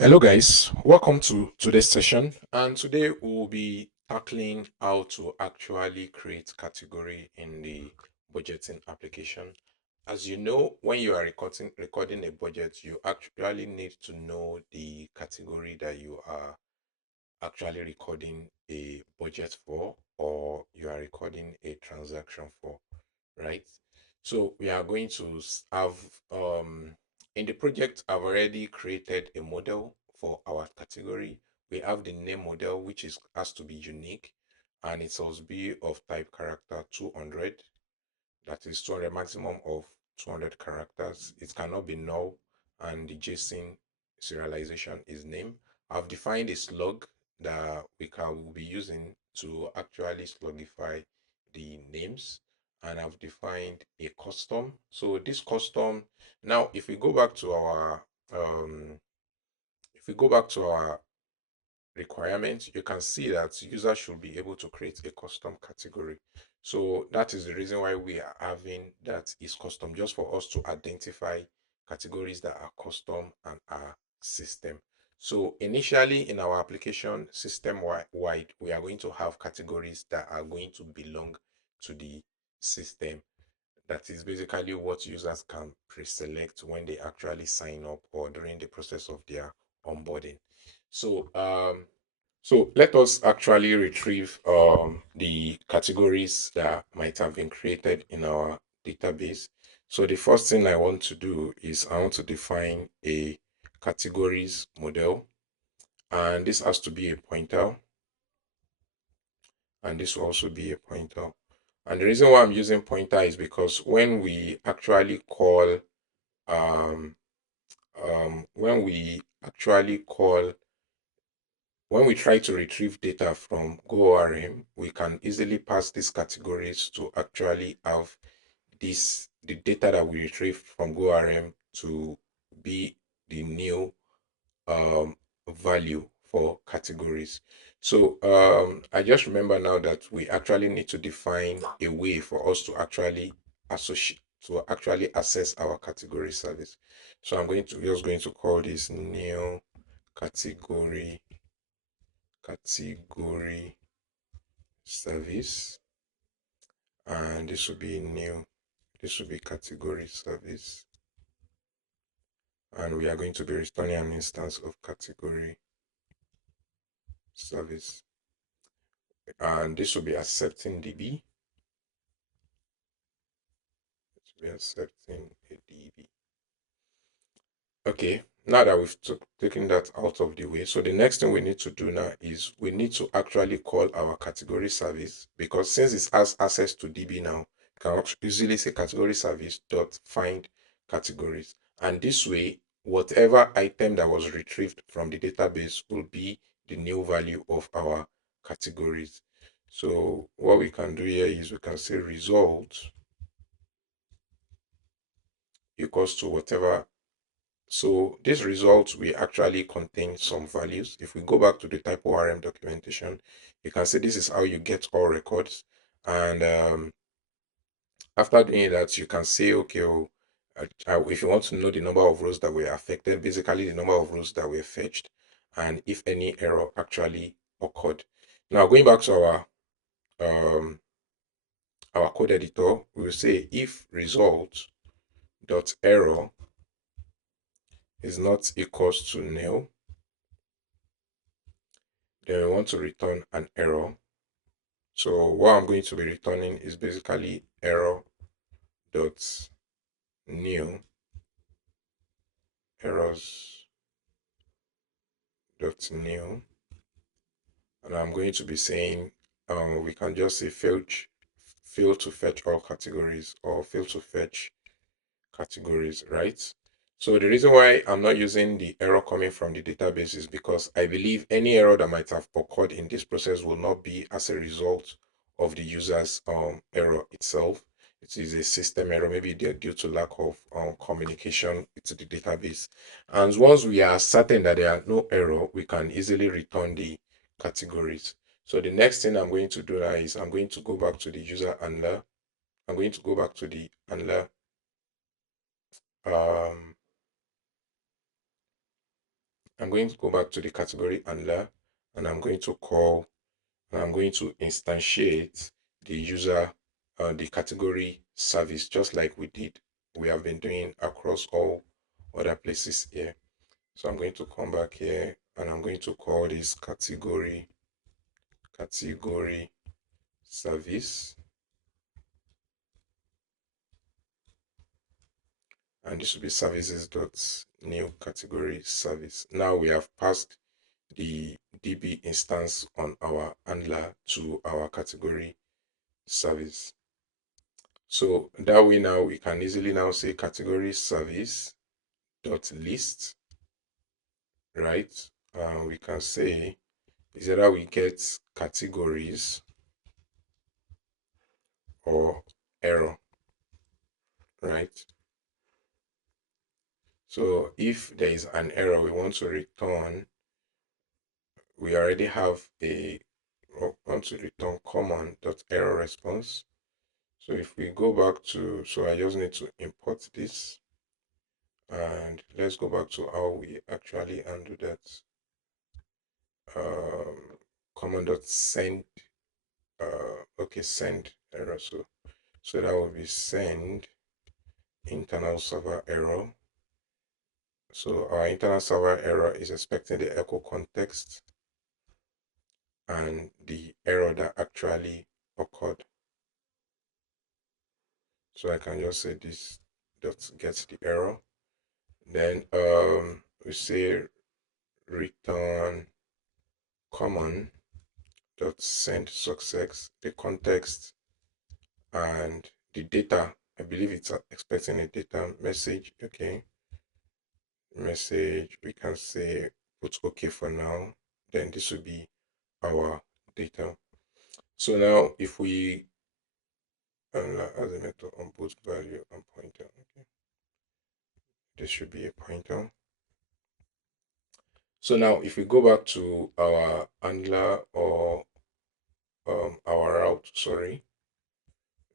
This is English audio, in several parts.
Hello guys, welcome to today's session, and today we'll be tackling how to actually create category in the budgeting application. As you know, when you are recording a budget, you actually need to know the category that you are actually recording a budget for, or you are recording a transaction for, right? So we are going to have in the project, I've already created a model for our category. We have the name model, which is has to be unique, and it must be of type character 200. That is 200, maximum of 200 characters. It cannot be null, and the JSON serialization is name. I've defined a slug that will be using to actually slugify the names, and I've defined a custom. So this custom, now um if we go back to our requirements, you can see that users should be able to create a custom category. So that is the reason why we are having that is custom, just for us to identify categories that are custom and are system. So initially in our application system wide, we are going to have categories that are going to belong to the system. That is basically what users can pre-select when they actually sign up or during the process of their onboarding. So so let us actually retrieve the categories that might have been created in our database. So the first thing I want to do is I want to define a categories model, and this has to be a pointer, and this will also be a pointer. And the reason why I'm using pointer is because when we actually call when we actually call when we try to retrieve data from GORM, we can easily pass these categories to actually have the data that we retrieve from GORM to be the new um, value for categories. So I just remember now that we actually need to define a way for us to actually associate to actually access our category service. So I'm going to call this new category category service, and this will be category service, and we are going to be returning an instance of category service, and this will be accepting DB. It will be accepting a DB. Okay, now that we've taken that out of the way, so the next thing we need to do now is we need to actually call our category service, because since it has access to DB now, you can easily say category service dot find categories, and this way whatever item that was retrieved from the database will be the new value of our categories. So what we can do here is we can say result equals to whatever. So this result will actually contain some values. If we go back to the type ORM documentation, you can see this is how you get all records. And after doing that, you can say, okay, if you want to know the number of rows that were affected, basically the number of rows that were fetched, and if any error actually occurred. Now going back to our code editor, we will say if result dot error is not equals to nil, then we want to return an error. So what I'm going to be returning is basically error dot new errors dot new, and I'm going to be saying we can just say fail to fetch all categories, or fail to fetch categories, right? So the reason why I'm not using the error coming from the database is because I believe any error that might have occurred in this process will not be as a result of the user's error itself. It is a system error, maybe due to lack of communication with the database. And once we are certain that there are no error, we can easily return the categories. So the next thing I'm going to do now is I'm going to go back to the user handler. I'm going to go back to the handler um, I'm going to go back to the category handler, and I'm going to instantiate the user, the category service, just like we have been doing across all other places here. So I'm going to come back here, and I'm going to call this category service, and this will be services dot new category service. Now we have passed the DB instance on our handler to our category service. So that way now we can easily now say category service dot list, right? We can say is either we get categories or error, right? So if there is an error, we want to return, we already have want to return common dot error response. So if we go back to, so I just need to import this, and let's go back to how we actually undo that. Common dot send, okay, send error. So that will be send internal server error. So our internal server error is expecting the echo context and the error that actually occurred. So I can just say this dot gets the error. Then we say return common dot send success, the context and the data. I believe it's expecting a data message. Okay, message, we can say put okay for now. Then this will be our data. So now if we as a method on both value and pointer, okay, this should be a pointer. So now if we go back to our handler or our route, sorry,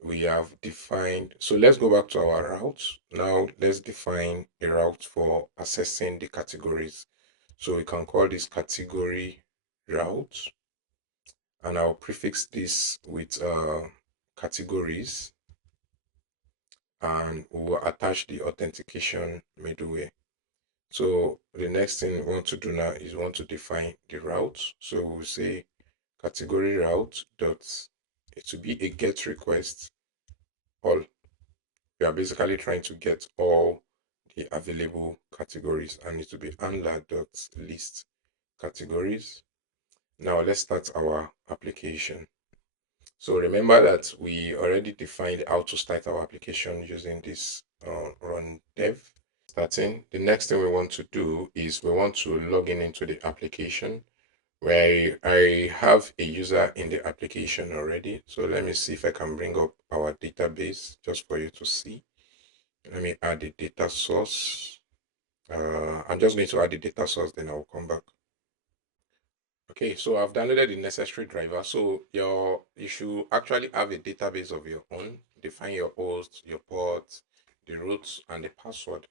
we have defined. So let's go back to our route. Now let's define a route for accessing the categories. So we can call this category route, and I'll prefix this with categories, and we'll attach the authentication middleware. So the next thing we want to do now is we want to define the route. So we'll say category route dot, it will be a get request all. We are basically trying to get all the available categories, and it will be handler dot list categories. Now let's start our application. So remember that we already defined how to start our application using this run dev. Starting, the next thing we want to do is we want to log in into the application where I have a user in the application already. So let me see if I can bring up our database just for you to see. Let me add the data source. I'm just going to add the data source, then I'll come back. Okay, so I've downloaded the necessary driver. So you should actually have a database of your own. Define your host, your port, the root, and the password.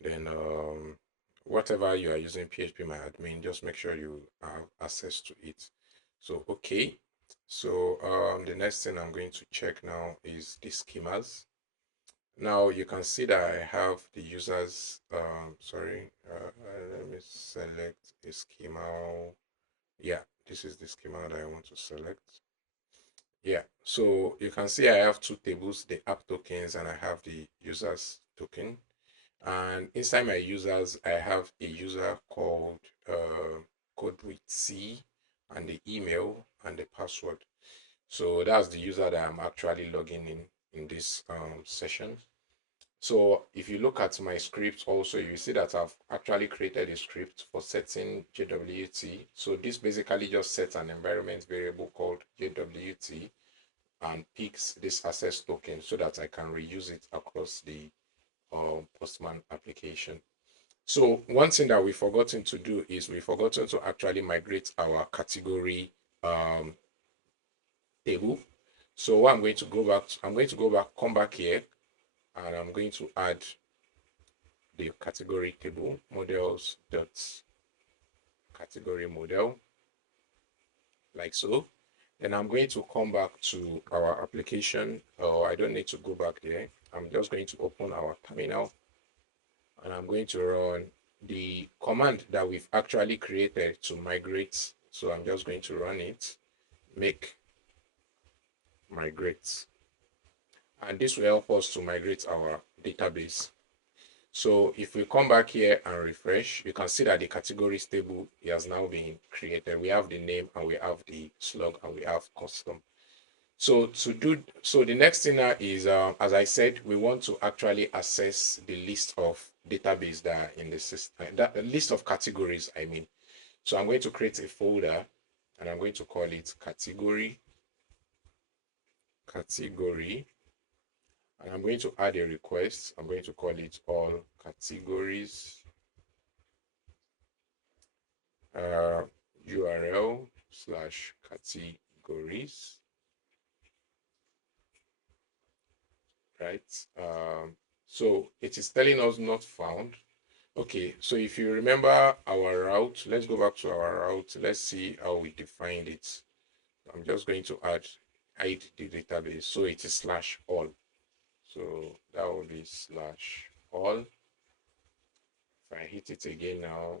Then whatever you are using, PHP my admin, just make sure you have access to it. So okay. So the next thing I'm going to check now is the schemas. Now you can see that I have the users. Sorry, let me select a schema. Yeah, this is the schema that I want to select. Yeah, so you can see I have two tables, the app tokens and I have the users token. And inside my users, I have a user called code with C and the email and the password. So that's the user that I'm actually logging in this session. So if you look at my script also, you see that I've actually created a script for setting JWT. So this basically just sets an environment variable called JWT and picks this access token so that I can reuse it across the Postman application. So one thing that we've forgotten to do is we've forgotten to actually migrate our category table. So what I'm going to go back, come back here, and I'm going to add the category table models dot category model, like so. Then I'm going to come back to our application. Oh, I don't need to go back there. I'm just going to open our terminal and I'm going to run the command that we've actually created to migrate. So I'm just going to run it, make migrate. And this will help us to migrate our database. So if we come back here and refresh, you can see that the categories table has now been created. We have the name and we have the slug and we have custom. So the next thing now is, as I said, we want to actually access the list of database that are in the system, that the list of categories, I mean. So I'm going to create a folder and I'm going to call it category, and I'm going to add a request. I'm going to call it all categories, URL / categories, right? So it is telling us not found. Okay, so if you remember our route, let's go back to our route. Let's see how we defined it. I'm just going to hide the database. So it is /all. So that will be /all. If I hit it again now,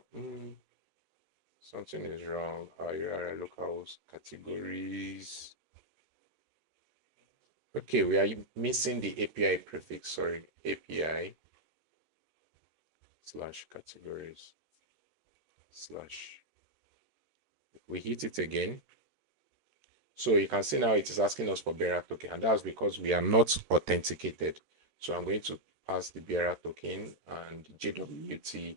something is wrong. Our URL localhost categories. Okay, we are missing the API prefix. Sorry, API /categories / we hit it again. So you can see now it is asking us for bearer token, and that's because we are not authenticated. So I'm going to pass the bearer token and JWT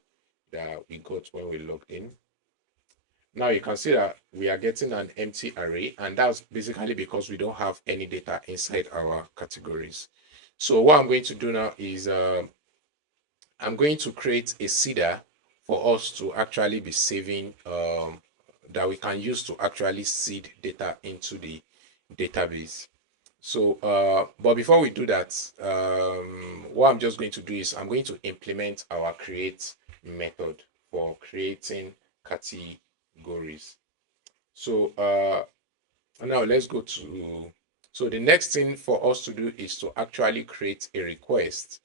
that we got when we logged in. Now you can see that we are getting an empty array, and that's basically because we don't have any data inside our categories. So what I'm going to do now is I'm going to create a seeder for us to actually be saving, that we can use to actually seed data into the database. So, but before we do that, what I'm just going to do is I'm going to implement our create method for creating categories. So now let's go to, so the next thing for us to do is to actually create a request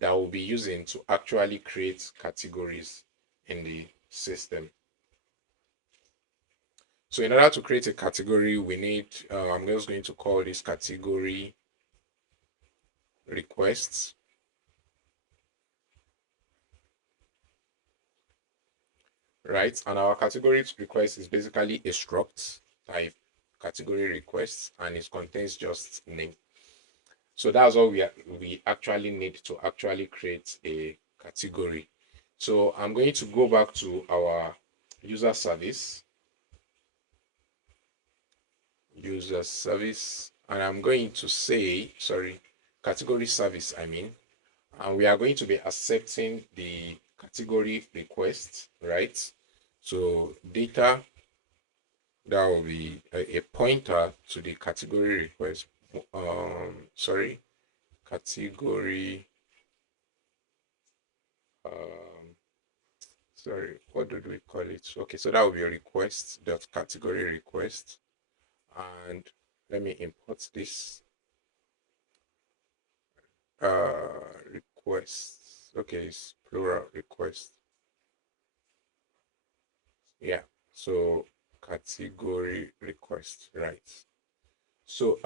that we'll be using to actually create categories in the system. So in order to create a category, we need, I'm just going to call this category requests. Right, and our category request is basically a struct type category request, and it contains just name. So that's all we actually need to actually create a category. So I'm going to go back to our user service, and I'm going to say, sorry, category service, I mean, and we are going to be accepting the category request, right? So data, that will be a pointer to the category request. Sorry, category. Sorry, what did we call it? Okay, so that will be a request dot category request, and let me import this. Request. Okay, it's plural request. Yeah, so category request, right? So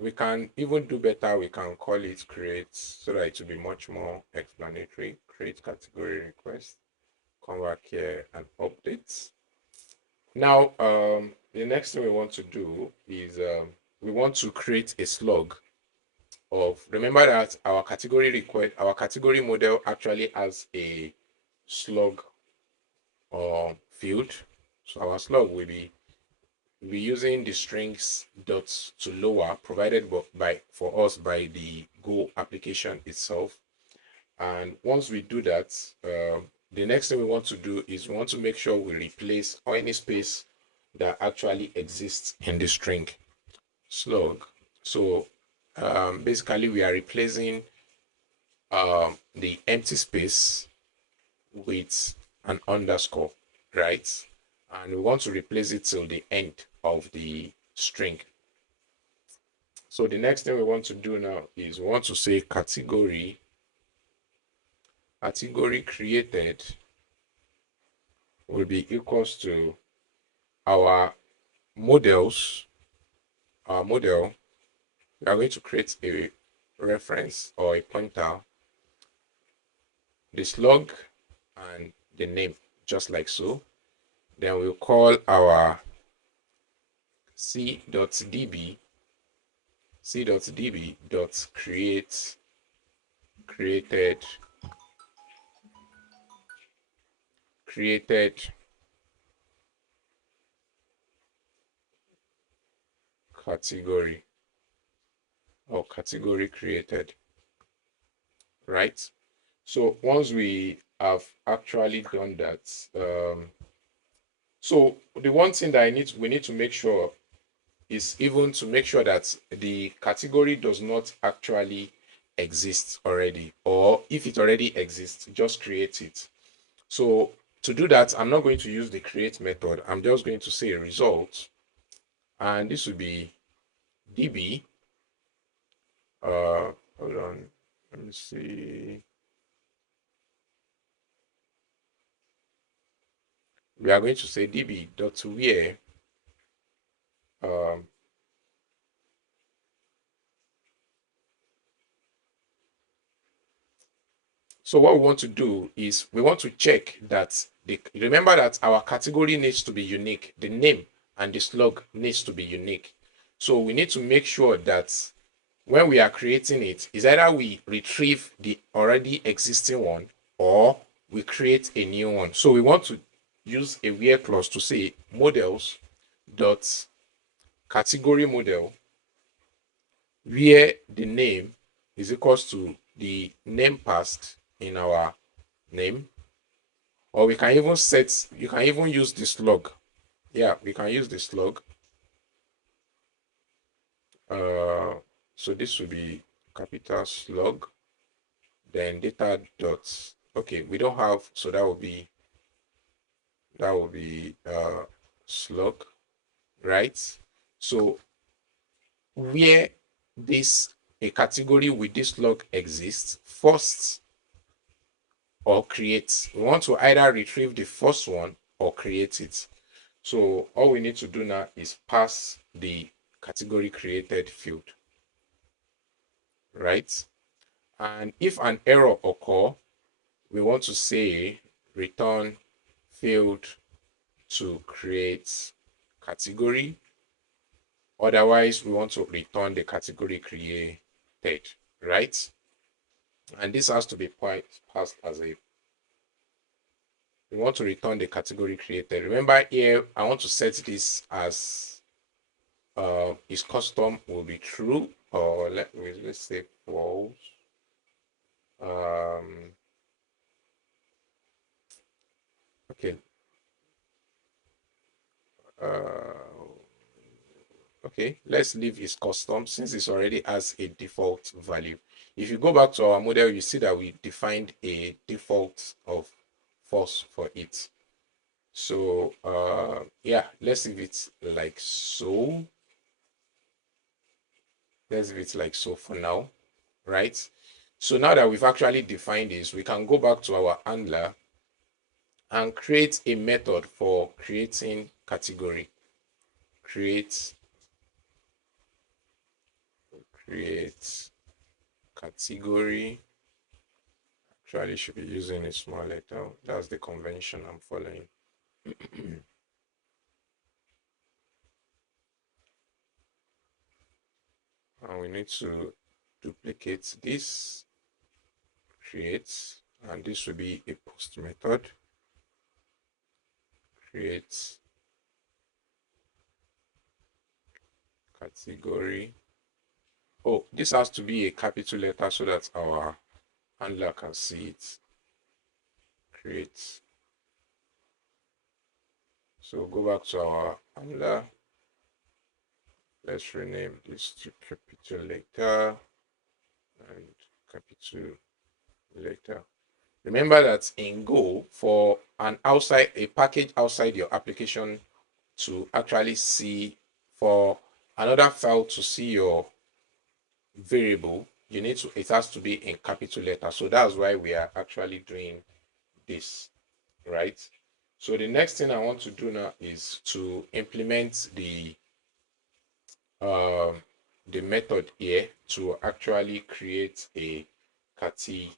we can even do better. We can call it create so that it will be much more explanatory. Create category request. Come back here and update. Now the next thing we want to do is we want to create a slug of, remember that our category request, our category model actually has a slug field. So our slug will be using the strings dots to lower provided by for us by the Go application itself. And once we do that, the next thing we want to do is we want to make sure we replace any space that actually exists in the string slug. So basically we are replacing the empty space with an underscore. right? And we want to replace it till the end of the string. So the next thing we want to do now is we want to say category created will be equals to our models, our model. We are going to create a reference or a pointer, the slug and the name, just like so. Then we'll call our c.db dot created category or category created, right? So once we have actually done that, so the one thing that we need to make sure is even to make sure that the category does not actually exist already, or if it already exists, just create it. So to do that, I'm not going to use the create method. I'm just going to say result, and this will be db. Hold on, let me see. We are going to say db dot where um, so what we want to do is we want to check that remember that our category needs to be unique. The name and the slug needs to be unique. So we need to make sure that when we are creating it, is either we retrieve the already existing one or we create a new one. So we want to use a where clause to say models dot category model where the name is equals to the name passed in our name, or we can even set, you can even use the slug. Yeah, we can use the slug. So this will be capital slug, then data dots. Okay, we don't have, so that will be slug, right? So where this a category with this slug exists first or create, we want to either retrieve the first one or create it. So all we need to do now is pass the category created field, right? And if an error occur, we want to say return failed to create category. Otherwise, we want to return the category created, right? And this has to be passed as a, we want to return the category created. Remember here, I want to set this as is custom will be true, or let's say false. Um, okay. Uh, okay, let's leave is custom since it's already has a default value. If you go back to our model, you see that we defined a default of false for it. So yeah, let's leave it like so. Let's leave it like so for now, right? So now that we've actually defined this, we can go back to our handler and create a method for creating category. Create category. Actually should be using a small letter. That's the convention I'm following. And we need to duplicate this, create, and this will be a post method. Create category. Oh, this has to be a capital letter so that our handler can see it. Create. So go back to our handler. Let's rename this to capital letter and capital letter. Remember that in Go, for a package outside your application to actually see, for another file to see your variable, it has to be in capital letter. So that's why we are actually doing this, right? So the next thing I want to do now is to implement um the method here to actually create a category.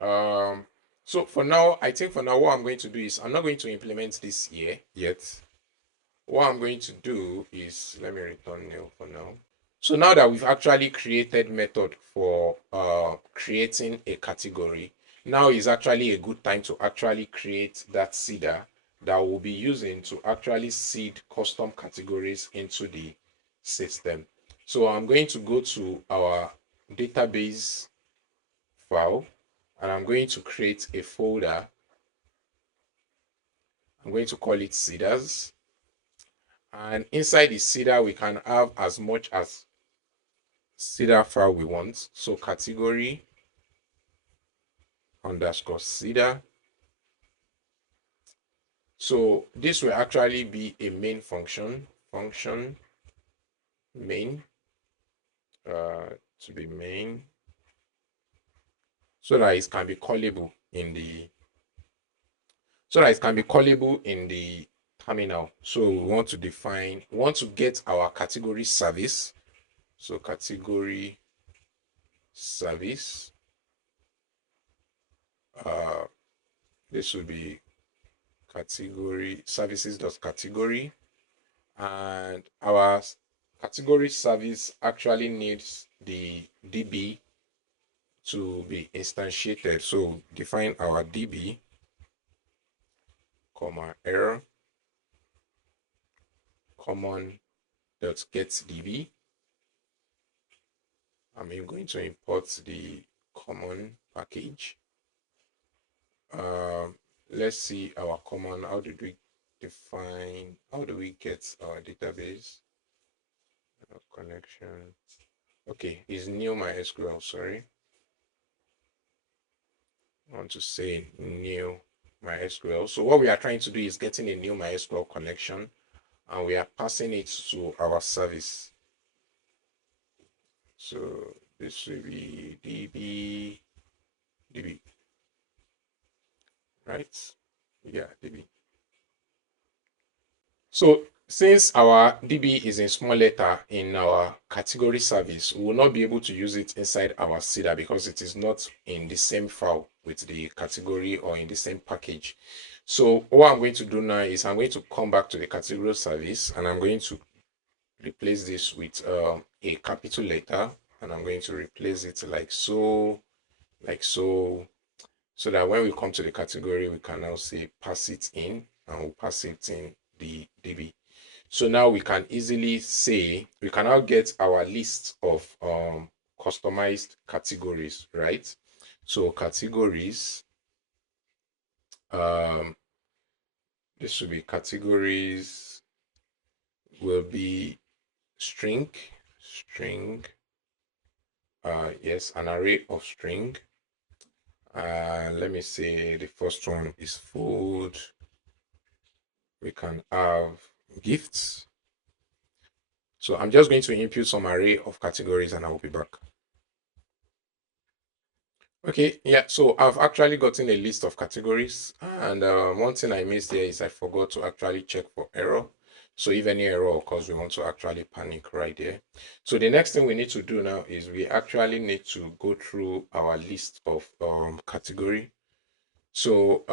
um so for now, I think for now what I'm going to do is I'm not going to implement this here yet. What I'm going to do is, let me return nil for now. So now that we've actually created method for creating a category, now is actually a good time to actually create that seeder that we'll be using to actually seed custom categories into the system. So I'm going to go to our database file, and I'm going to create a folder. I'm going to call it seeders. And inside the seeder, we can have as much as seeder file we want. So category underscore seeder. So this will actually be a main function main to be main, so that it can be callable in the terminal. So we want to get our category service. So category service, this will be category services.category, and our category service actually needs the DB to be instantiated. So define our DB, comma error common dot get DB. I'm going to import the common package. Let's see our common. How do we get our database connection? Okay, is new MySQL. Sorry, I want to say new MySQL. So what we are trying to do is getting a new MySQL connection, and we are passing it to our service. So this will be DB, right? Yeah, DB. So since our DB is in small letter in our category service, we will not be able to use it inside our seeder because it is not in the same file with the category or in the same package. So what I'm going to do now is I'm going to come back to the category service, and I'm going to replace this with a capital letter, and I'm going to replace it like so, so that when we come to the category, we can now say pass it in, and we'll pass it in the DB. So now we can easily say, we can now get our list of customized categories, right? So categories, this will be categories will be string, yes, an array of string. Let me say the first one is food. We can have gifts. So I'm just going to input some array of categories, and I will be back. Okay, yeah, so I've actually gotten a list of categories, and one thing I missed here is I forgot to actually check for error. So if any error occurs, we want to actually panic right there. So the next thing we need to do now is we actually need to go through our list of category. So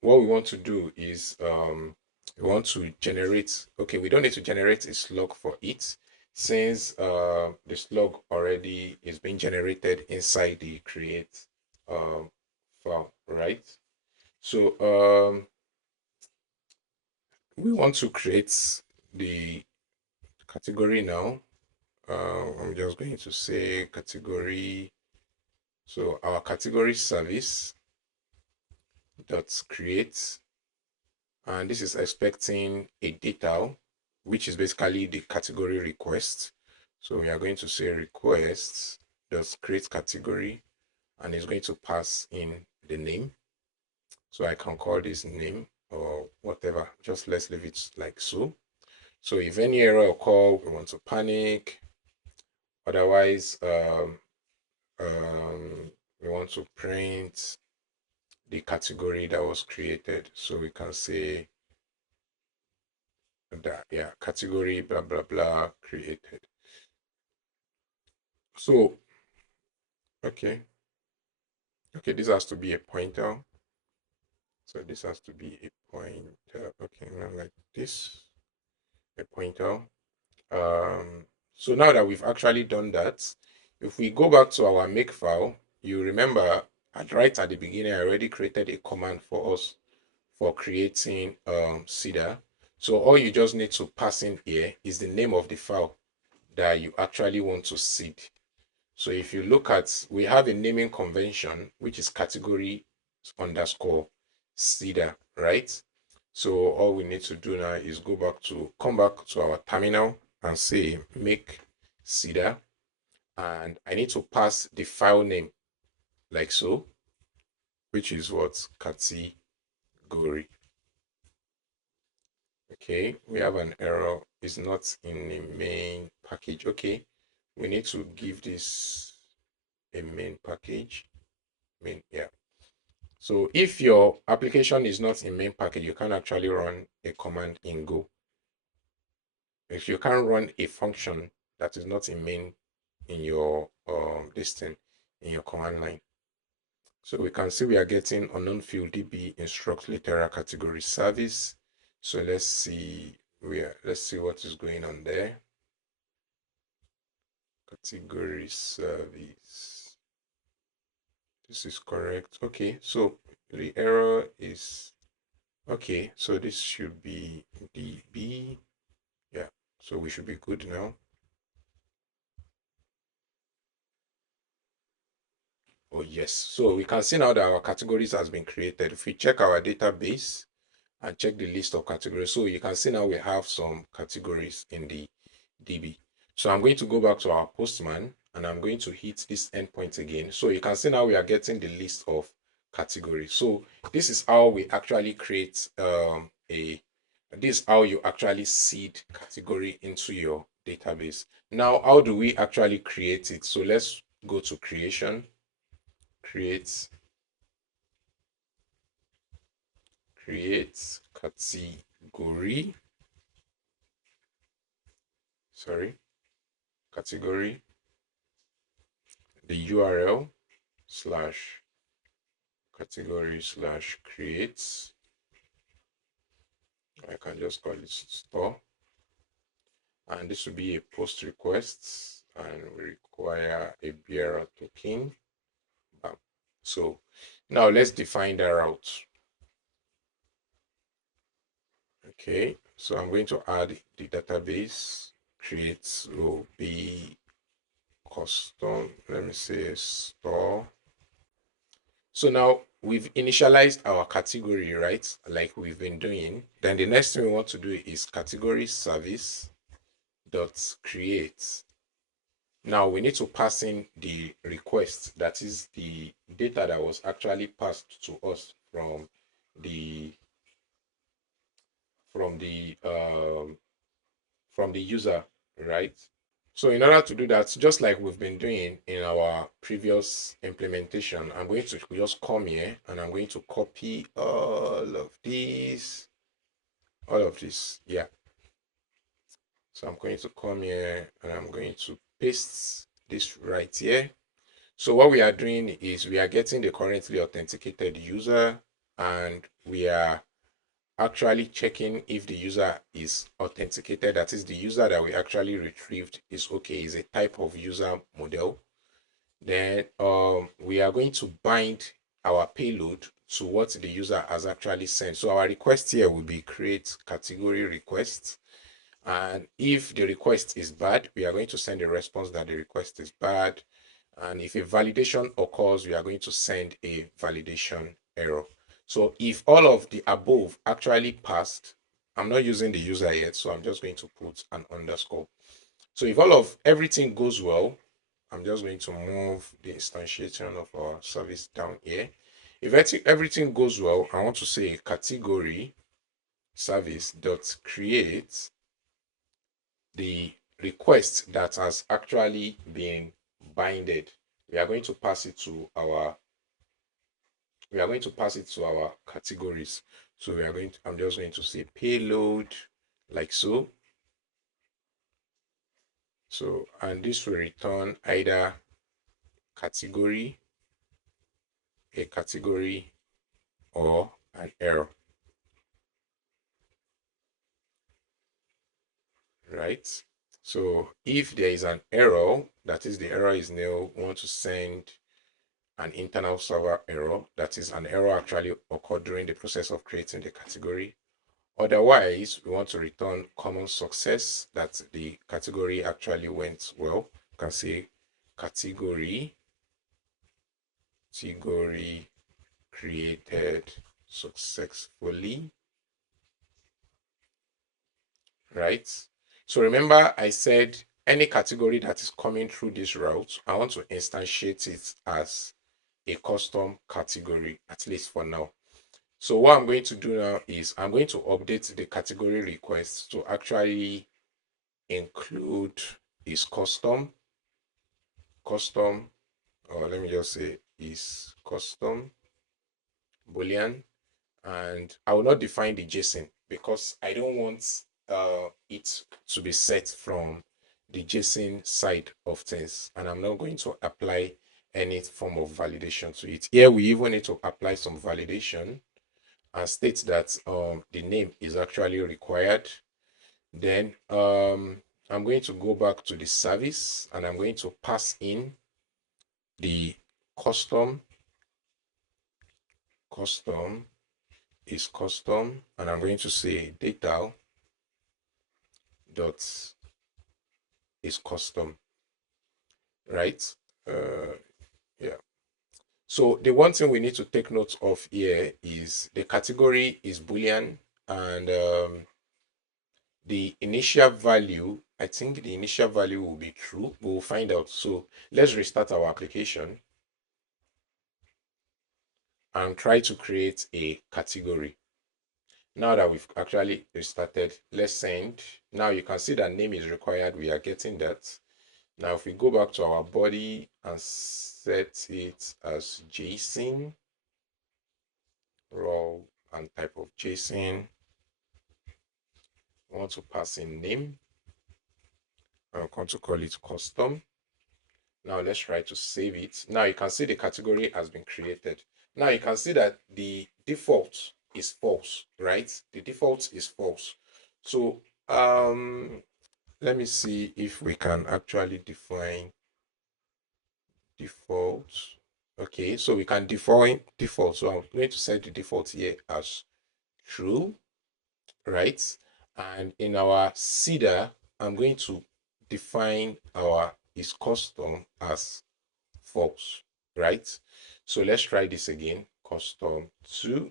what we want to do is we want to generate, okay, we don't need to generate a slug for it, since the slug already is being generated inside the create file, right? So we want to create the category now. I'm just going to say category. So our category service dot create, and this is expecting a detail, which is basically the category request. So we are going to say request dot create category, and it's going to pass in the name. So I can call this name or whatever. Just let's leave it like so. So if any error occur, we want to panic. Otherwise, we want to print the category that was created. So we can say that, yeah, category blah blah blah created. So okay, this has to be a pointer. So this has to be a pointer. Okay, now like this, a pointer. So now that we've actually done that, if we go back to our make file, you remember right at the beginning, I already created a command for us for creating Cedar. So all you just need to pass in here is the name of the file that you actually want to seed. So if you look at, we have a naming convention, which is category underscore Cedar, right? So all we need to do now is come back to our terminal and say make Cedar. And I need to pass the file name like so, which is what category. Okay, we have an error. It's not in the main package. Okay, we need to give this a main package. Yeah. So if your application is not in main package, you can actually run a command in Go. If you can run a function that is not in main in your this thing in your command line. So we can see we are getting unknown field db instruct literal category service. So let's see what is going on there. Category service. This is correct. Okay, so the error is okay. So this should be db. Yeah, so we should be good now. Oh yes, so we can see now that our categories has been created. If we check our database and check the list of categories, so you can see now we have some categories in the DB. So I'm going to go back to our Postman and I'm going to hit this endpoint again. So you can see now we are getting the list of categories. So this is how we actually create this is how you actually seed category into your database. Now, how do we actually create it? So let's go to creation, create category, category, the URL slash category slash create. I can just call it store. And this will be a post request and we require a bearer token. So now let's define the route. Okay, so I'm going to add the database. Create will be custom. Let me say store. So now we've initialized our category, right? Like we've been doing. Then the next thing we want to do is category service dot create. Now we need to pass in the request, that is the data that was actually passed to us the from the um, from the user, right? So in order to do that, just like we've been doing in our previous implementation, I'm going to just come here and I'm going to copy all of this, yeah. So I'm going to come here and I'm going to paste this right here. So what we are doing is we are getting the currently authenticated user and we are actually checking if the user is authenticated. That is, the user that we actually retrieved is okay, is a type of user model. Then we are going to bind our payload to what the user has actually sent. So our request here will be create category request. And if the request is bad, we are going to send a response that the request is bad. And if a validation occurs, we are going to send a validation error. So if all of the above actually passed, I'm not using the user yet, so I'm just going to put an underscore. So if everything goes well, I'm just going to move the instantiation of our service down here. If everything goes well, I want to say category service dot create the request that has actually been binded. We are going to pass it to our categories. So I'm just going to say payload like so. So, and this will return either category, a category, or an error, right? So if there is an error, that is the error is nil, we want to send an internal server error, that is an error actually occurred during the process of creating the category. Otherwise, we want to return common success, that the category actually went well. You can say category created successfully, right? So remember I said any category that is coming through this route, I want to instantiate it as a custom category, at least for now. So what I'm going to do now is I'm going to update the category request to actually include is custom, or let me just say is custom boolean, and I will not define the JSON because I don't want it to be set from the JSON side of things, and I'm not going to apply any form of validation to it. Here we even need to apply some validation and state that the name is actually required. Then I'm going to go back to the service and I'm going to pass in the custom is custom, and I'm going to say data dot is custom, right? Yeah. So the one thing we need to take note of here is the category is boolean, and the initial value, I think the initial value will be true. We'll find out. So let's restart our application and try to create a category. Now that we've actually restarted, let's send. Now you can see that name is required. We are getting that. Now if we go back to our body and set it as JSON, role and type of JSON, I want to pass in name. I'm going to call it custom. Now let's try to save it. Now you can see the category has been created. Now you can see that the default is false, right? The default is false. So let me see if we can actually define default. Okay, so we can define default. So I'm going to set the default here as true, right? And in our CEDA, I'm going to define our is custom as false, right? So let's try this again. Custom 2.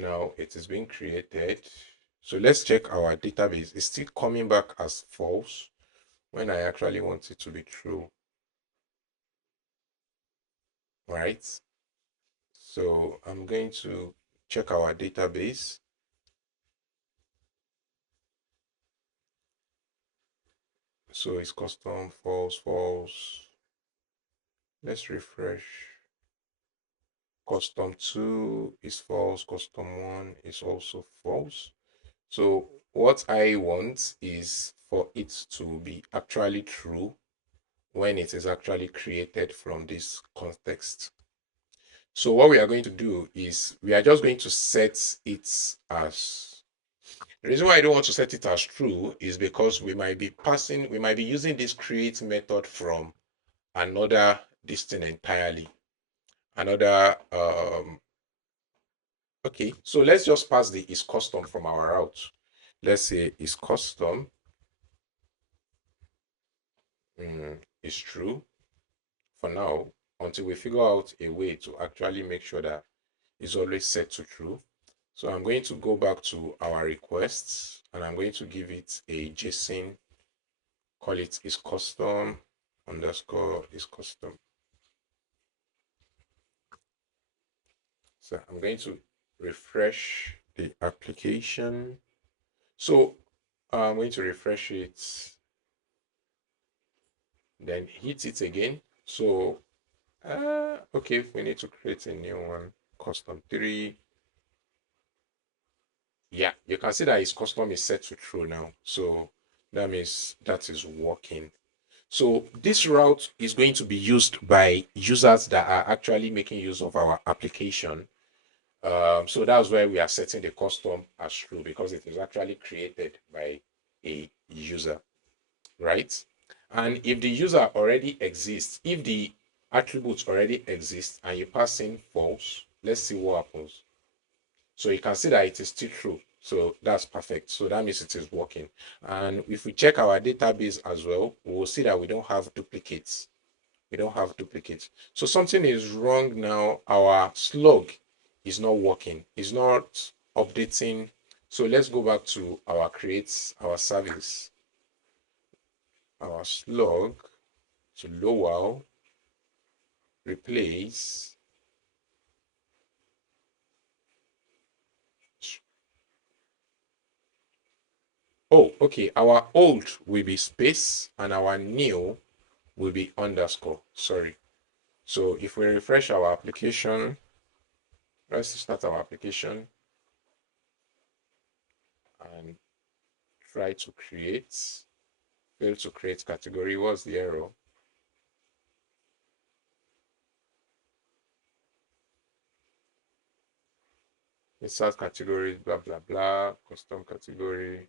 Now it is being created. So let's check our database. It's still coming back as false when I actually want it to be true, right? So I'm going to check our database. So it's custom false, false. Let's refresh. Custom 2 is false, custom 1 is also false. So what I want is for it to be actually true when it is actually created from this context. So what we are going to do is we are just going to set it as, the reason why I don't want to set it as true is because we might be using this create method from another this thing entirely. Another okay, so let's just pass the is custom from our route. Let's say is custom is true for now until we figure out a way to actually make sure that it's always set to true. So I'm going to go back to our requests and I'm going to give it a JSON, call it is custom underscore is custom. So I'm going to refresh the application. So I'm going to refresh it, then hit it again. So okay, we need to create a new one. Custom 3. Yeah, you can see that its custom is set to true now. So that means that is working. So this route is going to be used by users that are actually making use of our application. So that's why we are setting the custom as true, because it is actually created by a user, right? And if the user already exists, if the attributes already exist and you pass in false, let's see what happens. So you can see that it is still true. So that's perfect. So that means it is working. And if we check our database as well, we will see that we don't have duplicates. We don't have duplicates. So something is wrong now. Our slug is not working. It's not updating. So let's go back to our create, our service, our slug to lower, replace. Oh, okay. Our old will be space and our new will be underscore. Sorry. So if we refresh our application, let's start our application and try to create, fail to create category. What's the error? Insert categories, blah, blah, blah, custom category.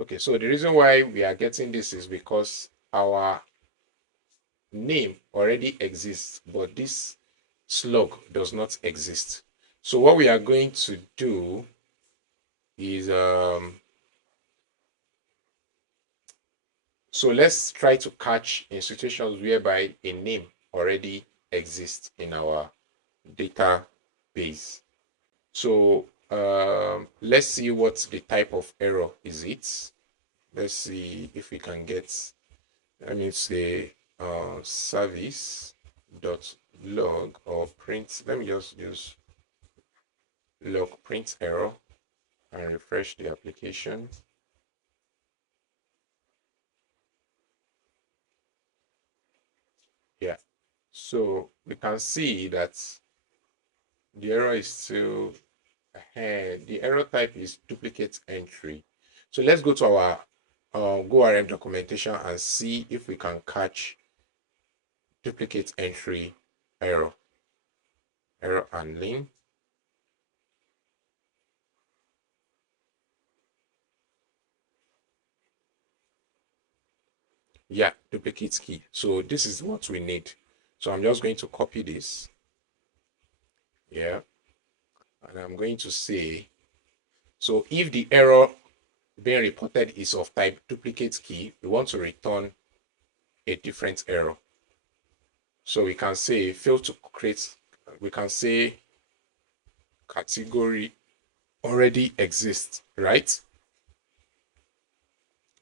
Okay, so the reason why we are getting this is because our name already exists, but this slug does not exist. So what we are going to do is so let's try to catch in situations whereby a name already exists in our database. So let's see what the type of error is it. Let's see if we can get, let me say service dot log or print. Let me just use log print error and refresh the application. Yeah, so we can see that the error is still ahead. The error type is duplicate entry. So let's go to our GORM documentation and see if we can catch duplicate entry error, error handling. Yeah, duplicate key. So this is what we need. So I'm just going to copy this. Yeah, and I'm going to say, so if the error being reported is of type duplicate key, we want to return a different error. So we can say fail to create, we can say category already exists, right?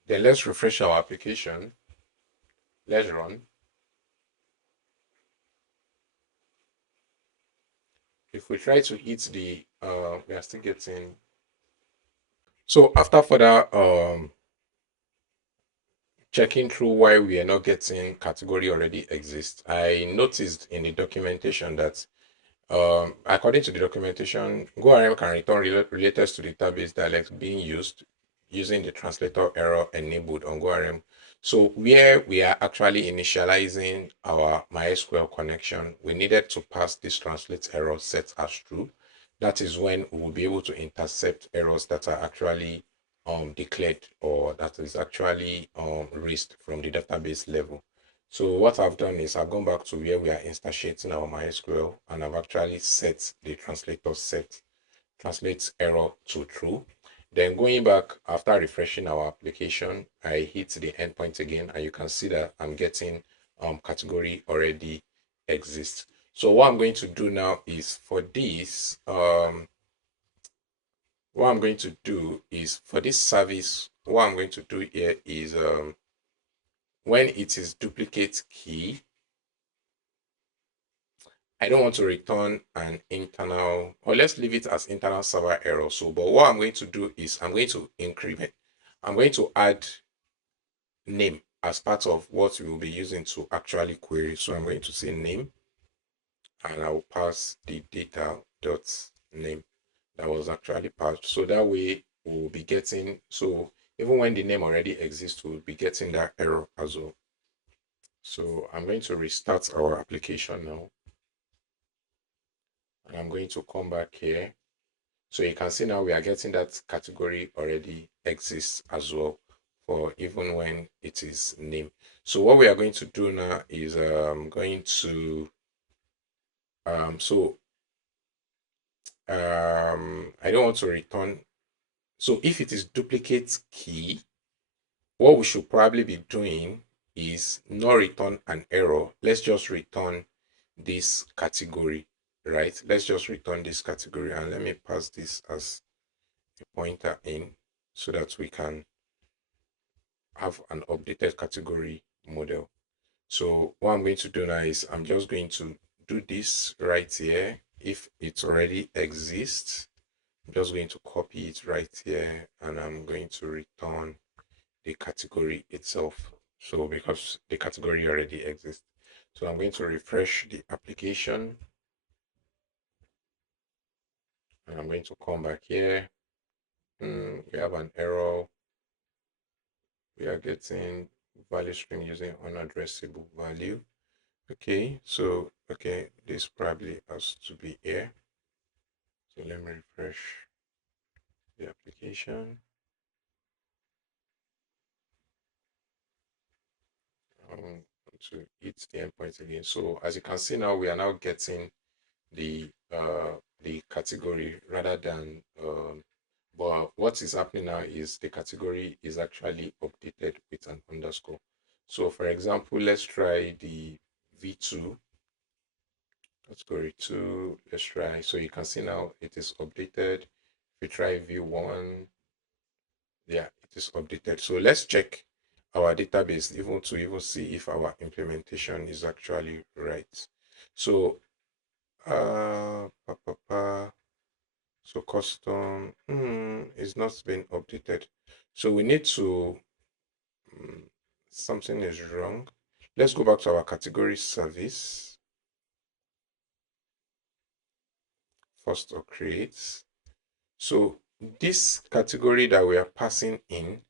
Then let's refresh our application. Let's run. If we try to hit the, we are still getting. So after further checking through why we are not getting category already exists, I noticed in the documentation that according to the documentation, GoRM can return related to the database dialects being used using the translator error enabled on GoRM. So where we are actually initializing our MySQL connection, we needed to pass this translate error set as true. That is when we will be able to intercept errors that are actually declared or that is actually raised from the database level. So what I've done is I've gone back to where we are instantiating our MySQL and I've actually set the translator set, translate error to true. Then going back after refreshing our application, I hit the endpoint again and you can see that I'm getting category already exists. So what I'm going to do now is for this, what I'm going to do is for this service, what I'm going to do here is when it is duplicate key, I don't want to return an internal, or let's leave it as internal server error. So, but what I'm going to do is I'm going to increment, I'm going to add name as part of what we will be using to actually query. So I'm going to say name and I'll pass the data dot name that was actually passed. So that way we'll be getting, so even when the name already exists, we'll be getting that error as well. So I'm going to restart our application now. And I'm going to come back here. So you can see now we are getting that category already exists as well for even when it is name. So what we are going to do now is going to so I don't want to return. So if it is duplicate key, what we should probably be doing is not return an error. Let's just return this category, right? Let's just return this category and let me pass this as a pointer in so that we can have an updated category model. So what I'm going to do now is I'm just going to do this right here. If it already exists, I'm just going to copy it right here and I'm going to return the category itself. So because the category already exists. So I'm going to refresh the application and I'm going to come back here. We have an error. We are getting value string using unaddressable value. Okay, so okay, this probably has to be here. So let me refresh the application. Um, to hit the endpoint again. So as you can see now, we are now getting the category rather than but what is happening now is the category is actually updated with an underscore. So for example, let's try the v2 category 2. Let's try, so you can see now it is updated. If we try v1, yeah, it is updated. So let's check our database even see if our implementation is actually right. So so custom is not being updated. So we need to something is wrong. Let's go back to our category service. First or create. So this category that we are passing in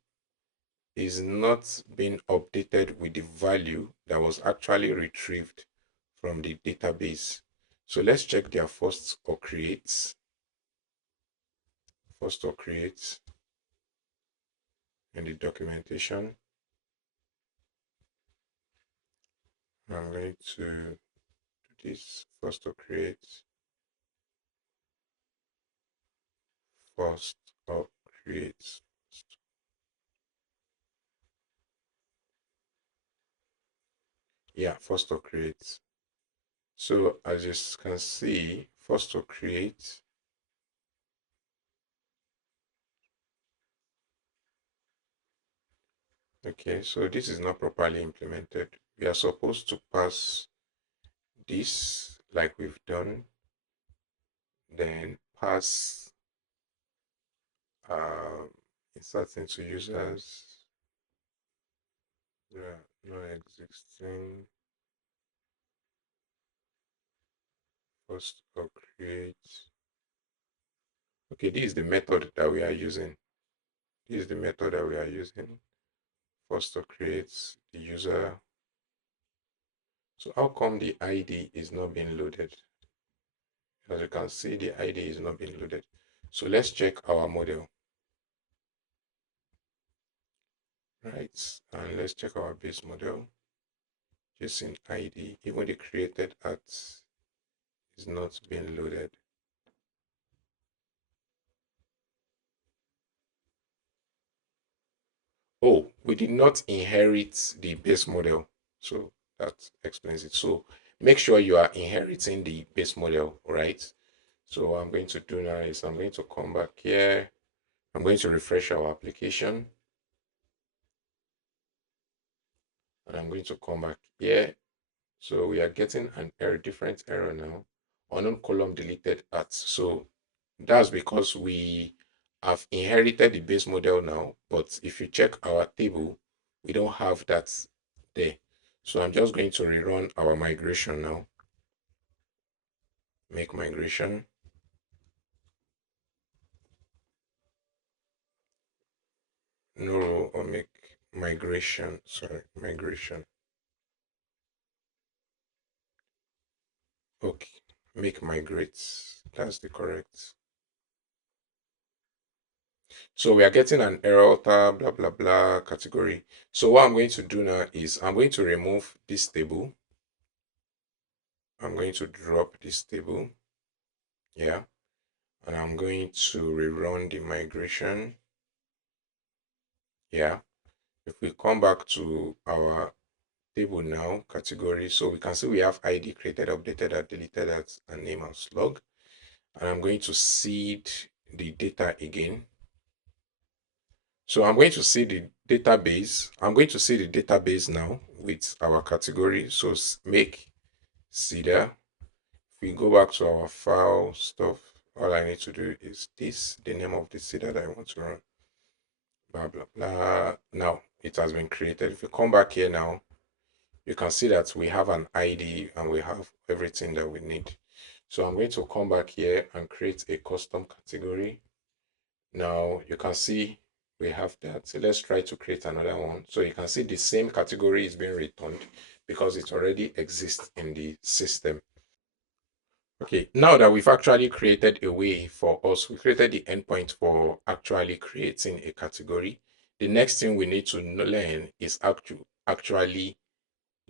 is not being updated with the value that was actually retrieved from the database. So let's check their first or create. First or create in the documentation. I'm going to do this first or create. First or create. Yeah, first or create. So as you can see, first or create. Okay, so this is not properly implemented. We are supposed to pass this like we've done, then pass um, insert into users, yeah, not existing, first or create. Okay, this is the method that we are using. This is the method that we are using. First to create the user. So how come the ID is not being loaded? As you can see, the ID is not being loaded. So let's check our model, right? And let's check our base model. JSON ID, even the created at is not being loaded. Oh, we did not inherit the base model. So that explains it. So make sure you are inheriting the base model, right? So what I'm going to do now is I'm going to come back here. I'm going to refresh our application. And I'm going to come back here. So we are getting an error, different error now. Unknown column deleted at. So that's because we have inherited the base model now. But if you check our table, we don't have that there. So I'm just going to rerun our migration now. Make migration. No row or make migration. Sorry, migration. Okay, make migrate. That's the correct. So we are getting an error alter, blah, blah, blah category. So what I'm going to do now is I'm going to remove this table. I'm going to drop this table. Yeah. And I'm going to rerun the migration. Yeah. If we come back to our table now, category, so we can see we have ID created, updated, and deleted at and name and slug. And I'm going to seed the data again. So I'm going to see the database. I'm going to see the database now with our category. So make seeder. If we go back to our file stuff, all I need to do is this, the name of the seeder that I want to run. Blah blah blah. Now it has been created. If you come back here now, you can see that we have an ID and we have everything that we need. So I'm going to come back here and create a custom category. Now you can see we have that. So let's try to create another one. So you can see the same category is being returned because it already exists in the system. Okay, now that we've actually created a way for us, we created the endpoint for actually creating a category. The next thing we need to learn is actually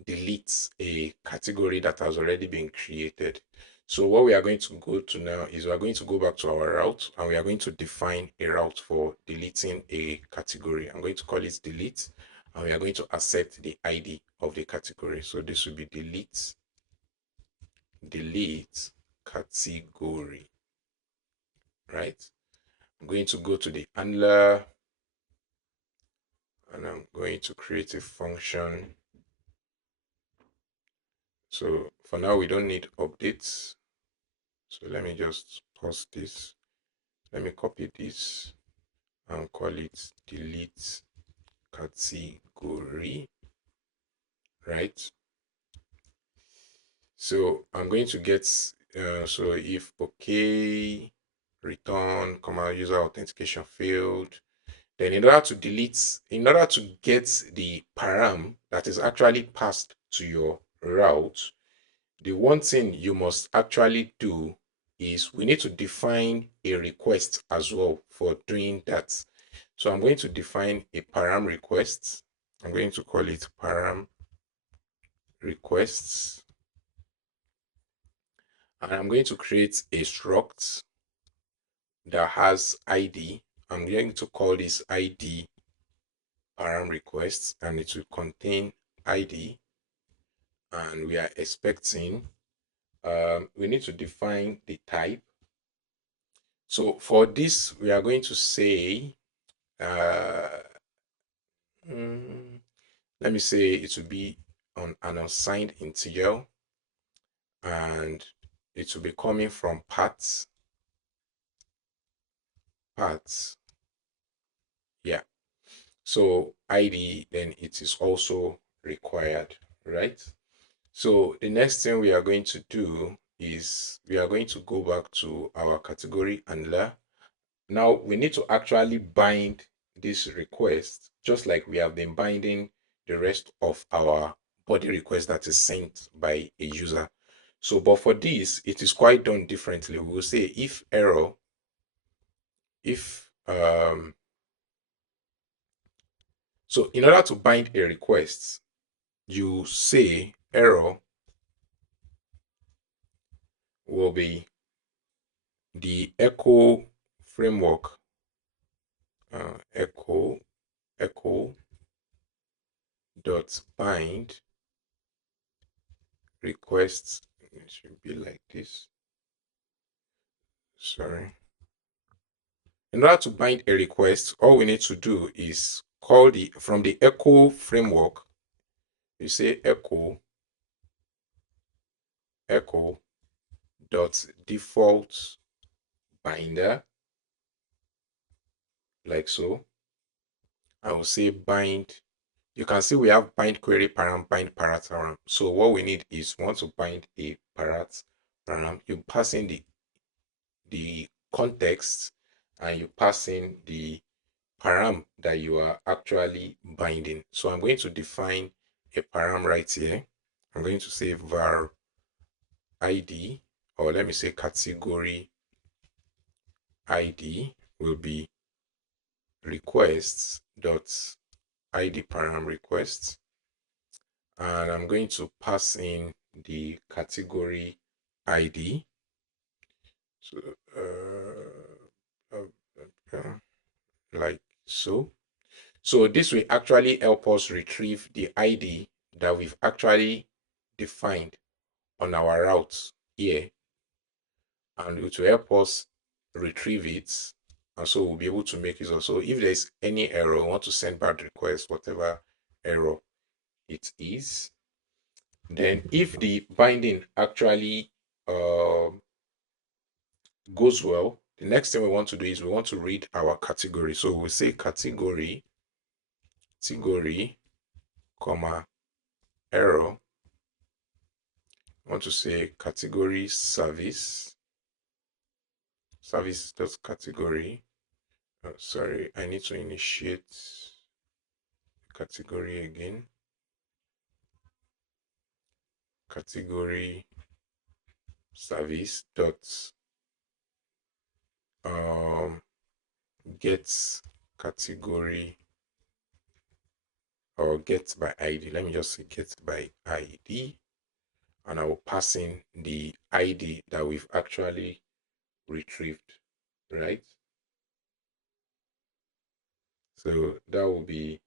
delete a category that has already been created. So what we are going to go to now is we are going to go back to our route and we are going to define a route for deleting a category. I'm going to call it delete and we are going to accept the ID of the category. So this will be delete category, right? I'm going to go to the handler and I'm going to create a function. So for now, we don't need updates. So let me just pause this. Let me copy this and call it delete category, right? So I'm going to get, so if okay, return, comma, user authentication failed, then in order to get the param that is actually passed to your route, the one thing you must actually do is we need to define a request as well for doing that. So I'm going to define a param request. I'm going to call it param requests. And I'm going to create a struct that has ID. I'm going to call this ID param request and it will contain ID. And we are expecting, we need to define the type. So for this, we are going to say, uh, mm, let me say it will be on an unsigned integer and it will be coming from parts. Yeah. So ID, then it is also required, right? So the next thing we are going to do is we are going to go back to our category handler. Now we need to actually bind this request just like we have been binding the rest of our body request that is sent by a user. So, but for this, it is quite done differently. We will say if error, if so in order to bind a request, you say error will be the echo framework, echo dot bind requests. It should be like this. Sorry. In order to bind a request, all we need to do is call from the echo framework, you say echo echo dot default binder, like so. I will say bind. You can see we have bind query param, bind parat param. So what we need is, we want to bind a parat param. You pass in the context, and you pass in the param that you are actually binding. So I'm going to define a param right here. I'm going to say var id, or let me say category id will be requests dot id param requests, and I'm going to pass in the category id. So like so. So this will actually help us retrieve the ID that we've actually defined on our route here, and it will help us retrieve it, and so we'll be able to make it. Also, if there's any error, we want to send back request, whatever error it is. Then if the binding actually goes well, the next thing we want to do is we want to read our category. So we'll say category, comma, error. I want to say category service dot category. Sorry, I need to initiate category again. Category service dot get category, or get by ID. Let me just say get by ID, and I will pass in the ID that we've actually retrieved, right? So that will be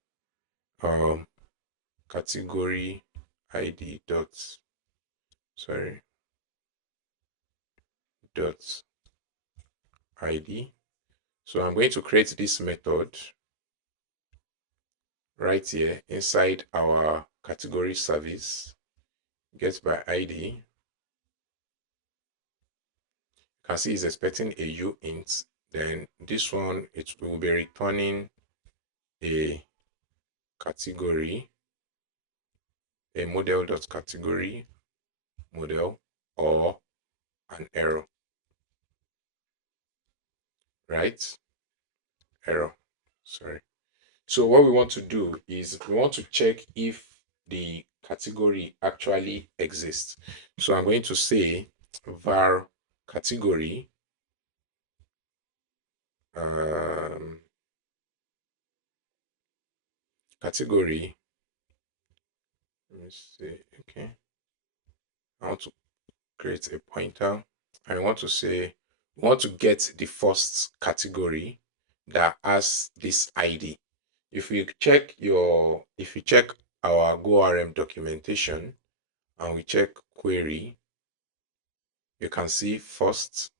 category ID dot, sorry, dot ID. So I'm going to create this method right here inside our category service, get by ID. You can see it's expecting a uint. Then this one, it will be returning a category, a model.category model, or an error, right? Error, sorry. So what we want to do is we want to check if the category actually exists. So I'm going to say var category category, let me see, okay, I want to create a pointer. I want to say we want to get the first category that has this ID. If you check our GORM documentation and we check query, you can see first.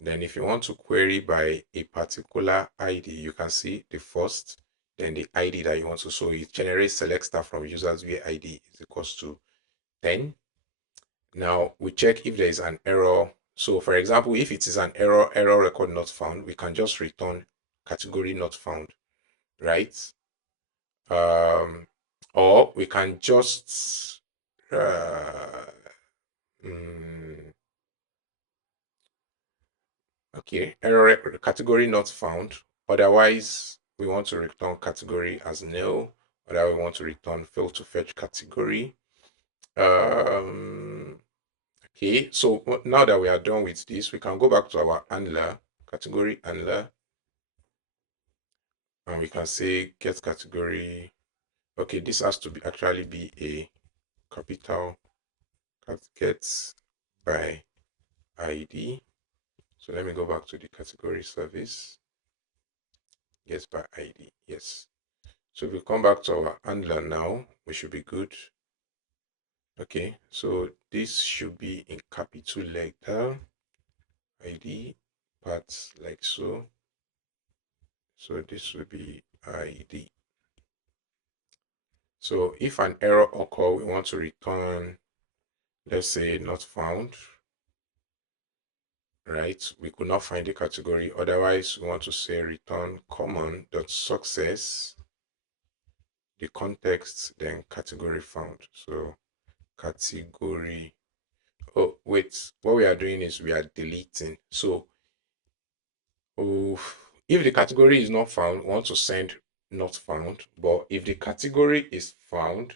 Then if you want to query by a particular ID, you can see the first, then the ID that you want to. So it generates select star from users where ID is equals to 10. Now we check if there is an error. So for example, if it is an error record not found, we can just return category not found, right? Or we can just okay, error category not found. Otherwise, we want to return category as nil. Otherwise, we want to return fail to fetch category. Okay, so now that we are done with this, we can go back to our handler, category handler, and we can say get category. Okay, this has to actually be a capital get by ID. So let me go back to the category service. Get by ID, yes. So if we come back to our handler now, we should be good. Okay, so this should be in capital letter, ID, parts like so. So this will be ID. So if an error occur, we want to return let's say not found, right? We could not find the category. Otherwise, we want to say return common dot success, the context, then category found. So category. Oh, wait. What we are doing is we are deleting. So oh, if the category is not found, we want to send not found. But if the category is found,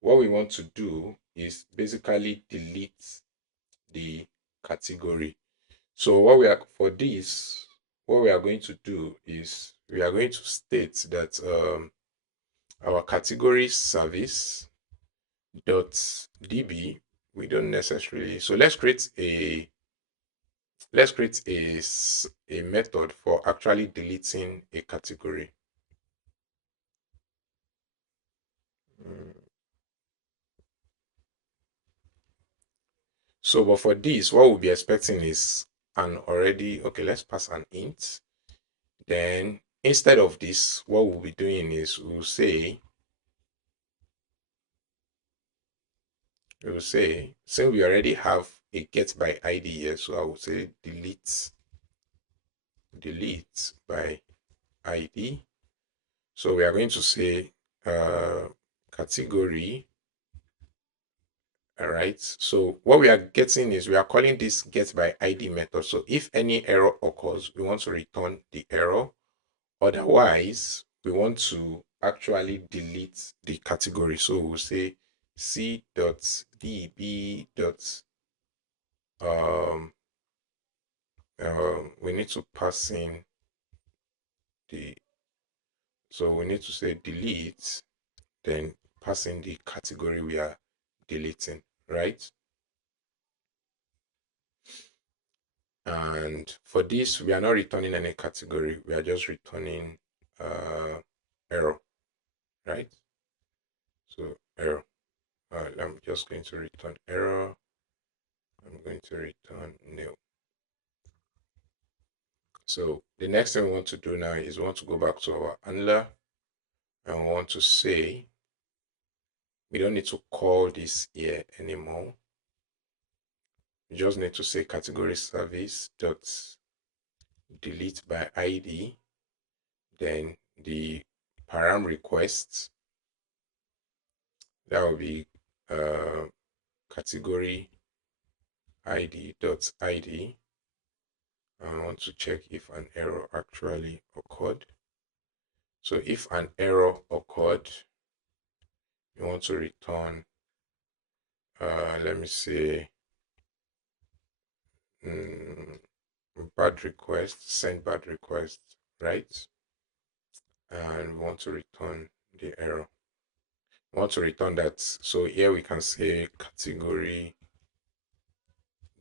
what we want to do is basically delete the category. So what we are for this, what we are going to do is we are going to state that our category service dot db, we don't necessarily, so let's create a method for actually deleting a category. Mm. So but for this, what we'll be expecting is an already, okay, let's pass an int. Then instead of this, what we'll be doing is we'll say, since we already have a get by ID here, so I will say delete by ID. So we are going to say category. All right. So what we are getting is we are calling this get by ID method. So if any error occurs, we want to return the error. Otherwise, we want to actually delete the category. So we'll say c.db. Um, we need to pass in the, so we need to say delete, then pass in the category we are deleting, right? And for this, we are not returning any category. We are just returning error, right? So error. I'm just going to return error. I'm going to return nil. So the next thing we want to do now is we want to go back to our handler and we want to say, we don't need to call this here anymore. We just need to say category service dot delete by ID, then the param request, that will be category id dot id. I want to check if an error actually occurred. So if an error occurred, you want to return, let me say, bad request, send bad request, right? And we want to return the error. We want to return that. So here we can say category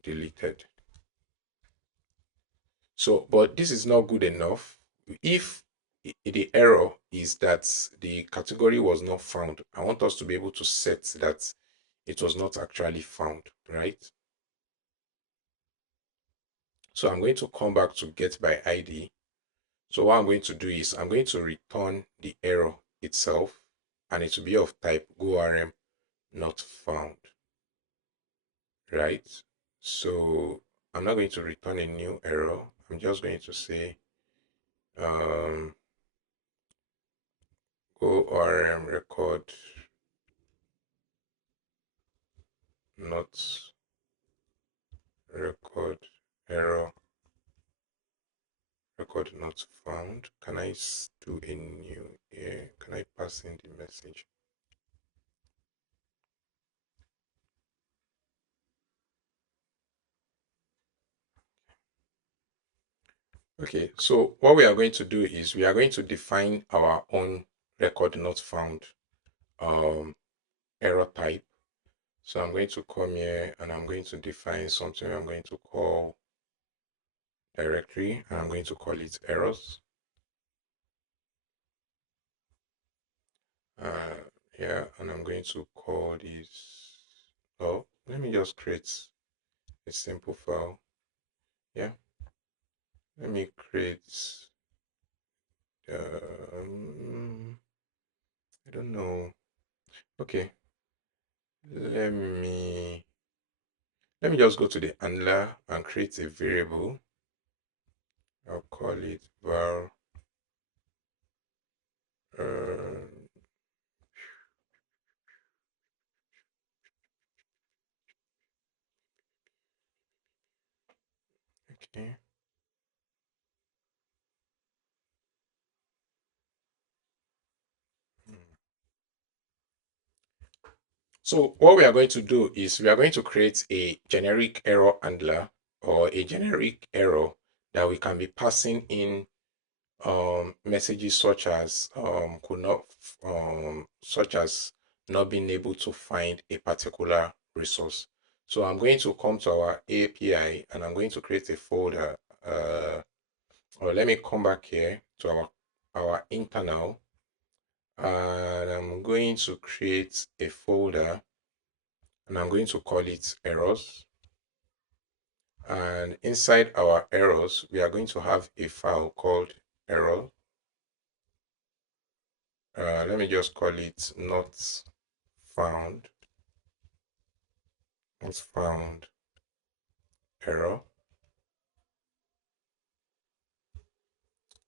deleted. So, but this is not good enough. If the error is that the category was not found, I want us to be able to set that it was not actually found, right? So I'm going to come back to get by ID. So what I'm going to do is I'm going to return the error itself, and it will be of type GORM not found, right? So I'm not going to return a new error. I'm just going to say um, GORM record not record error, record not found. Can I do a new here? Can I pass in the message? Okay, so what we are going to do is we are going to define our own record not found um, error type. So I'm going to come here and I'm going to define something I'm going to call directory, and I'm going to call it errors. Yeah, and I'm going to call this, oh, let me just create a simple file. Yeah, let me create, I don't know. Okay, let me Let me just go to the handler and create a variable. I'll call it var. Okay. So what we are going to do is we are going to create a generic error handler or a generic error that we can be passing in messages such as could not such as not being able to find a particular resource. So I'm going to come to our API and I'm going to create a folder. Or let me come back here to our internal, and I'm going to create a folder and I'm going to call it errors. And inside our errors, we are going to have a file called error. Let me just call it not found, not found error.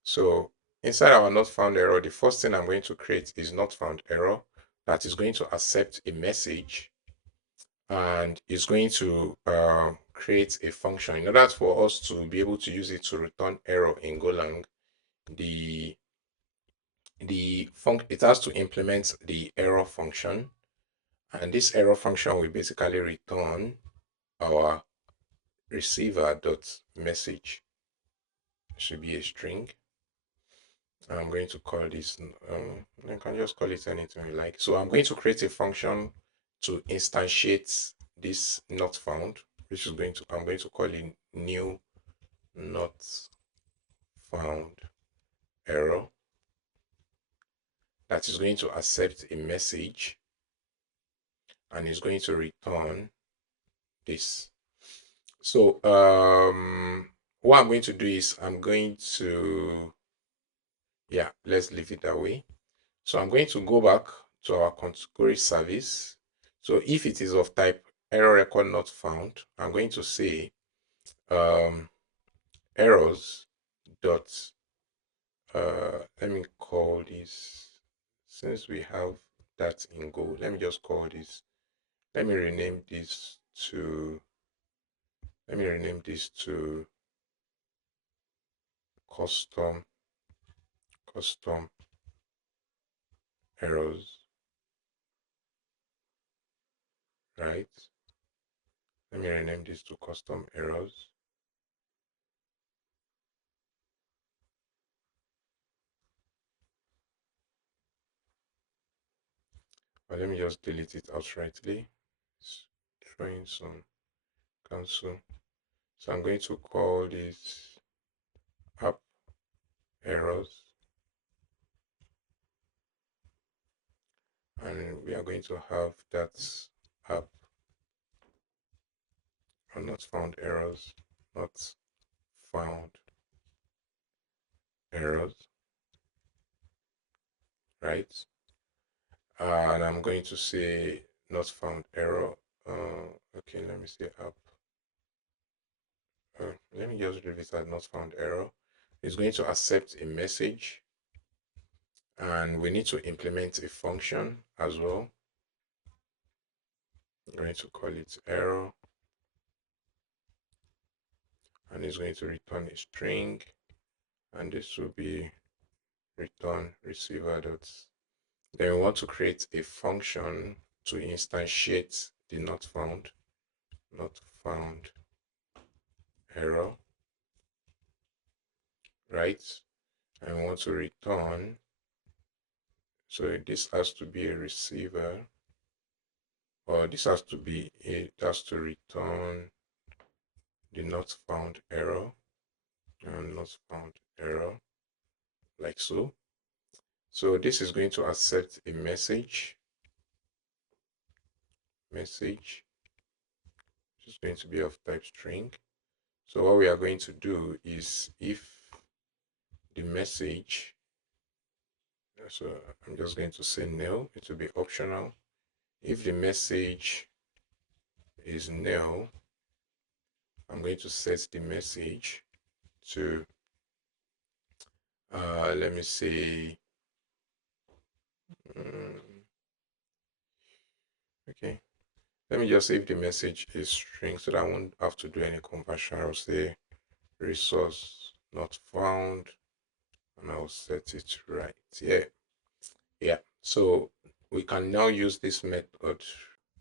So inside our not found error, the first thing I'm going to create is not found error that is going to accept a message and is going to create a function. In order for us to be able to use it to return error in Golang, the it has to implement the error function, and this error function will basically return our receiver dot message. It should be a string. I'm going to call this I can just call it anything you like. So I'm going to create a function to instantiate this not found, which is going to I'm going to call it new not found error, that is going to accept a message and is going to return this. So what I'm going to do is I'm going to, yeah, let's leave it that way. So I'm going to go back to our category service. So if it is of type error record not found, I'm going to say errors dot let me call this, since we have that in Go, let me just call this, let me rename this to custom errors, right? Let me rename this to custom errors. But let me just delete it outrightly. It's throwing some cancel. So I'm going to call this app errors, and we are going to have that app or not found errors, not found errors, right? And I'm going to say not found error. Okay, let me say app. Let me just leave it as not found error. It's going to accept a message, and we need to implement a function as well. I'm going to call it error, and it's going to return a string, and this will be return receiver dots. Then we want to create a function to instantiate the not found error, right? And we want to return, so this has to be a receiver, or this has to be it has to return the not found error and not found error, like so. So this is going to accept a message, which is going to be of type string. So what we are going to do is if the message, so I'm just going to say nil, it will be optional. If the message is nil, I'm going to set the message to, let me say, okay, let me just say if the message is string so that I won't have to do any conversion. I'll say resource not found, and I'll set it right here. Yeah, so we can now use this method.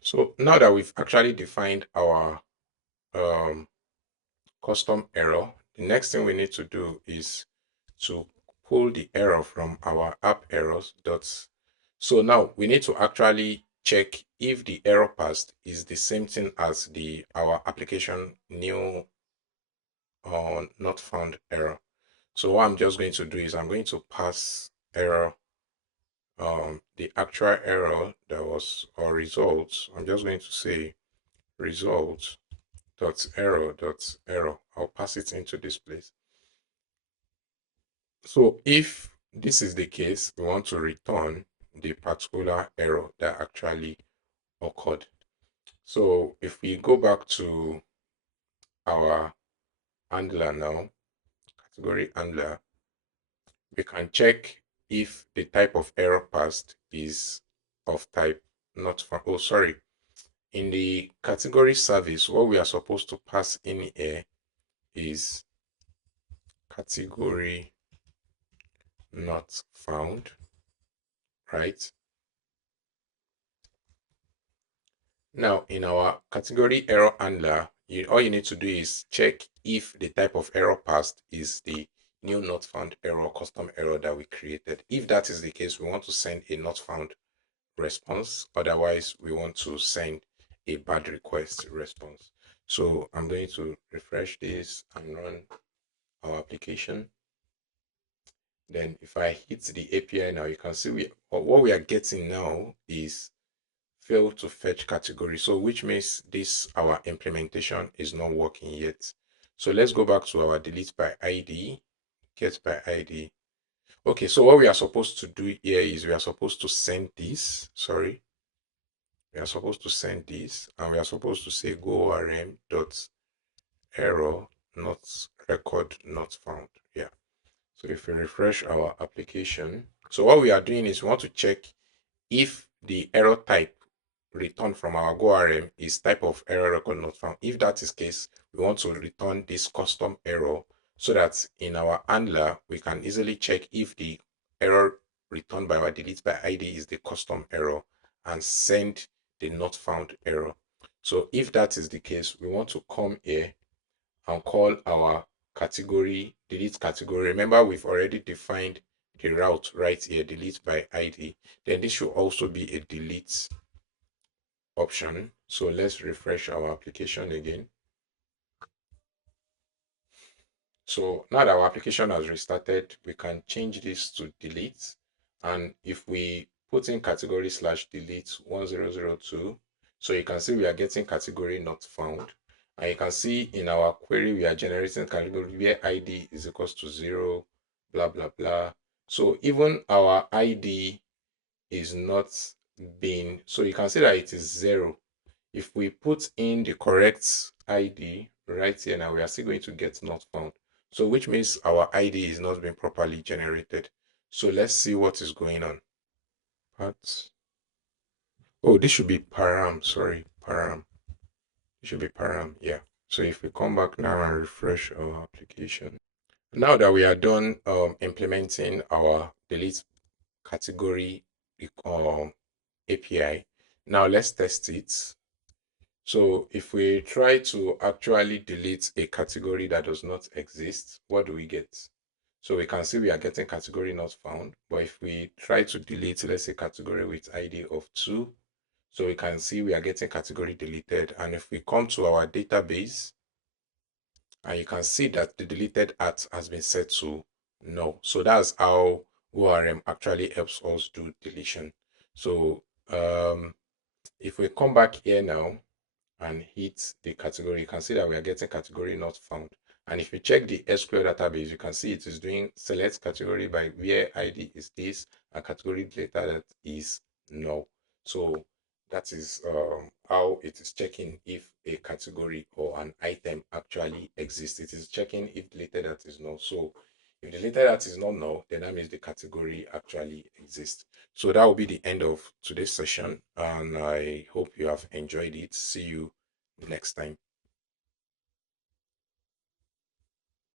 So now that we've actually defined our um, custom error, the next thing we need to do is to pull the error from our app errors dots. So now we need to actually check if the error passed is the same thing as the our application new or not found error. So what I'm just going to do is I'm going to pass error, the actual error that was or results. I'm just going to say results dot error dot error. I'll pass it into this place. So if this is the case, we want to return the particular error that actually occurred. So if we go back to our handler now, category handler, we can check if the type of error passed is of type not found. Oh, sorry. In the category service, what we are supposed to pass in here is category not found, right? Now, in our category error handler, all you need to do is check if the type of error passed is the new not found error, custom error that we created. If that is the case, we want to send a not found response. Otherwise, we want to send a bad request response. So I'm going to refresh this and run our application. Then if I hit the API now, you can see what we are getting now is fail to fetch category. So which means this our implementation is not working yet. So let's go back to our delete by ID, get by ID. Okay, so what we are supposed to do here is we are supposed to send this. Sorry, we are supposed to send this, and we are supposed to say GORM dot error not record not found. Yeah. So if we refresh our application, so what we are doing is we want to check if the error type returned from our GoRM is type of error record not found. If that is case, we want to return this custom error so that in our handler, we can easily check if the error returned by our delete by ID is the custom error and send the not found error. So if that is the case, we want to come here and call our category, delete category. Remember, we've already defined the route right here, delete by ID. Then this should also be a delete option. So let's refresh our application again. So now that our application has restarted, we can change this to delete. And if we put in category slash delete 1002, so you can see we are getting category not found. And you can see in our query, we are generating category where ID is equals to 0, blah, blah, blah. So even our ID is not being, so you can see that it is 0. If we put in the correct ID right here now, we are still going to get not found. So which means our ID is not being properly generated. So let's see what is going on. But, oh, this should be param. Sorry, param. It should be param. Yeah. So if we come back now and refresh our application. Now that we are done implementing our delete category API, now let's test it. So if we try to actually delete a category that does not exist, what do we get? So we can see we are getting category not found. But if we try to delete, let's say category with ID of 2, so we can see we are getting category deleted. And if we come to our database, and you can see that the deleted at has been set to no. So that's how ORM actually helps us do deletion. So if we come back here now, and hit the category, you can see that we are getting category not found. And if you check the SQL database, you can see it is doing select category by where ID is this and category data that is no. So That is how it is checking if a category or an item actually exists. It is checking if deleted at is null. So if deleted at is not null, then that means the category actually exists. So that will be the end of today's session, and I hope you have enjoyed it. See you next time.